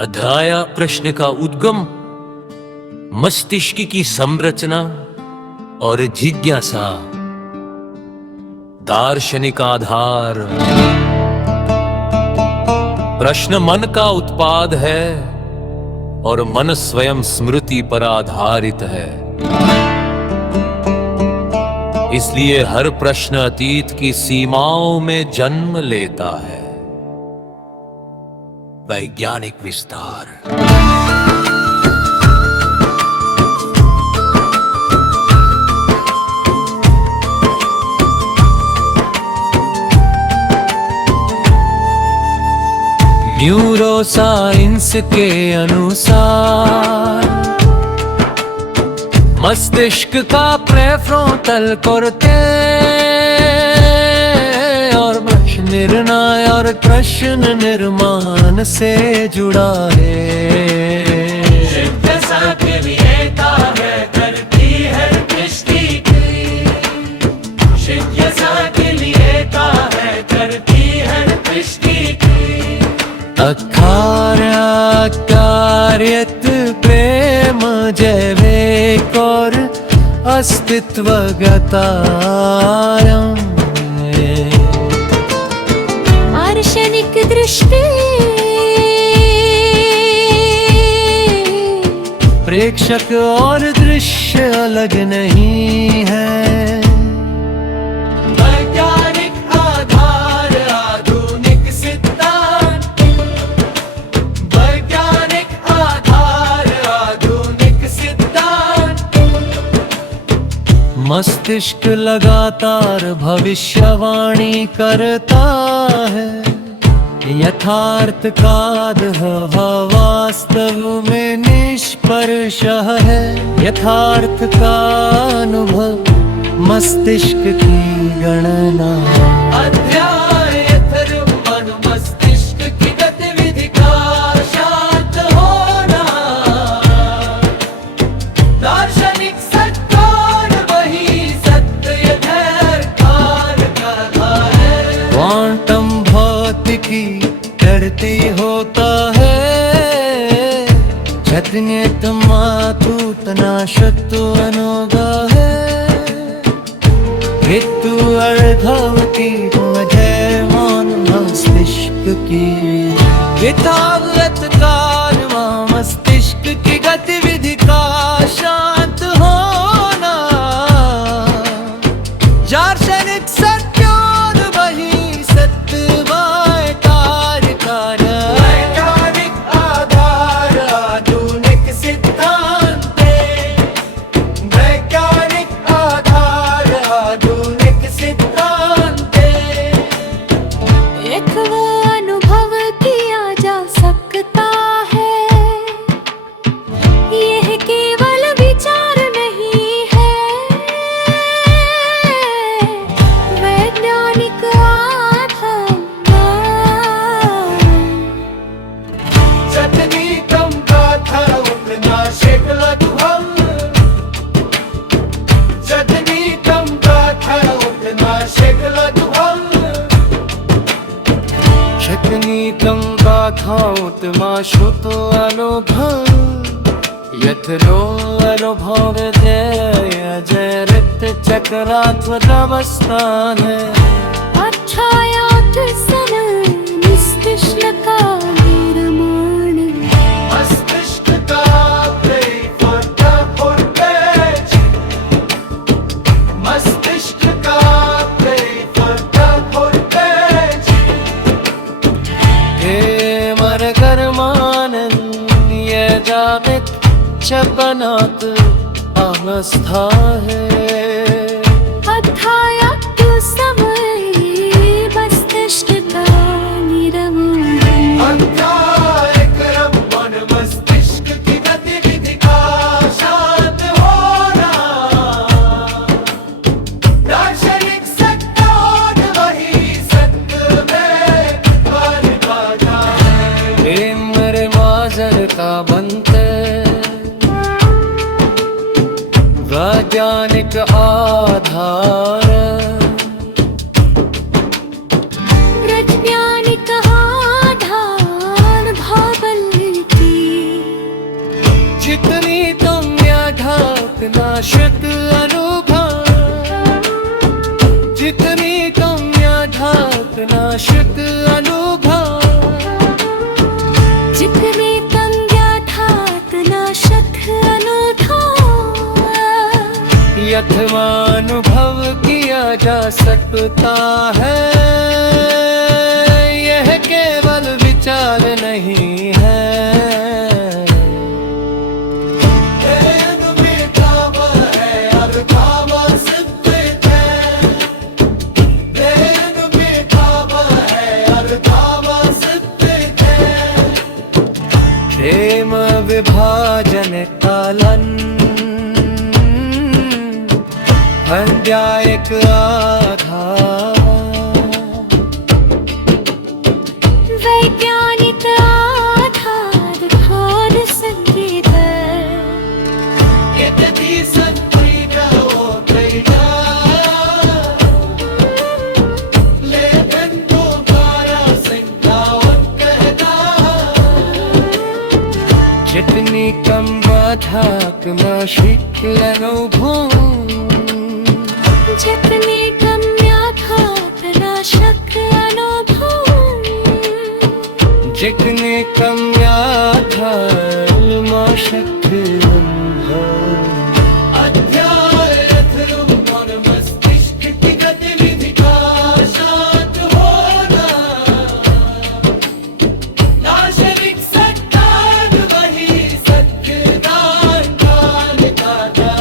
अध्याय प्रश्न का उद्गम, मस्तिष्क की संरचना और जिज्ञासा। दार्शनिक आधार। प्रश्न मन का उत्पाद है और मन स्वयं स्मृति पर आधारित है। इसलिए हर प्रश्न अतीत की सीमाओं में जन्म लेता है। वैज्ञानिक विस्तार। न्यूरोसाइंस के अनुसार मस्तिष्क का प्रेफ्रोंटल कॉर्टेक्स और निर्णय और प्रश्न निर्माण से जुड़ा है। जिज्ञासा के लिए करती है दृष्टि की। जिज्ञासा के लिए करती है दृष्टि की। अकार्यत प्रेम जैविक और अस्तित्वगत दार्शनिक दृष्टि। प्रेक्षक और दृश्य अलग नहीं है। वैज्ञानिक आधार आधुनिक सिद्धांत। वैज्ञानिक आधार आधुनिक सिद्धांत। मस्तिष्क लगातार भविष्यवाणी करता है। यथार्थ का वास्तव में निष्पर्श है। यथार्थ का अनुभव मस्तिष्क की गणना। अध्याय मन मस्तिष्क की गतिविधि का शांत होना। दार्शनिक सत्कार वही सत्य यथार्थ का है। क्वांटम भौतिकी करती होता है। चतुर्थ मातूतना शत्रु अनुगा है। ऋतु अर्धवती वजह मान मस्तिष्क की। यथावत काल मस्तिष्क की गतिविधि का शांत होना। दार्शनिक सत्य वही सत्य श्रुतो अनुभव यथरो अनुभव जय रित चक्रात्मवस्थान है। अच्छायात समय मस्तिष्क का निर्माण। मस्तिष्क का प्रेफ्रोंटल। मस्तिष्क का प्रेफ्रोंटल। जामित चपनात अवस्था है। अध्यात्म समय मस्तिष्क का निर्माण। अध्याय मन मस्तिष्क की गतिविधि का शांत होना। दार्शनिक सत्य वही सत्य में परिभाषा है। प्रेम रे माजर का बनते। वैज्ञानिक नाशक अनुभव, जितनी कम व्याघात नाशक अनुभव, जितने कम व्याघात नाशक अनुभव, यथानुभव किया जा सकता है। यह केवल विचार नहीं है। प्रेम विभाजन कालन अन्यायिक आधार, वैज्ञानिक आधार खोज संकेत, यद्यपि संक्रिया हो गई ना, लेकिन दोबारा संख्यावन कहना, जितनी कम बाधक नाशिक अनुभव, जितने कम व्याघात नाशक अनुभव, जितने कम व्याघात नाशक अनुभव। अध्याय अथर्व मन मस्तिष्क की गतिविधि का शांत होना, दार्शनिक सत्तान वही सत्यनारायण का निकाला।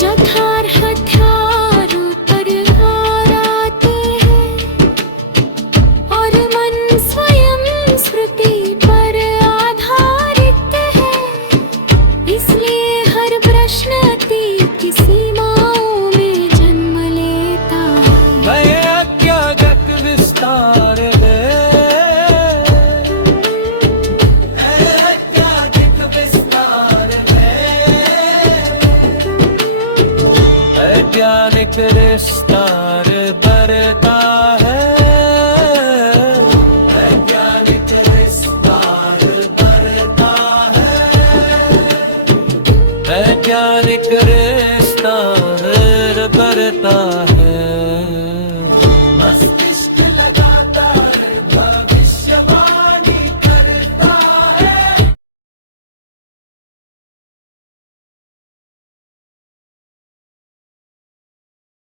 जठार हथियारों पर हार आते हैं और मन स्वयं स्मृति पर आधारित है। इसलिए हर प्रश्न अतीत की सीमाओं में जन्म लेता है। नए अज्ञागत विस्तार है, अज्ञागत विस्तार है, वैज्ञानिक विस्तार बढ़ता है, वैज्ञानिक विस्तार बढ़ता है, वैज्ञानिक विस्तार बढ़ता है।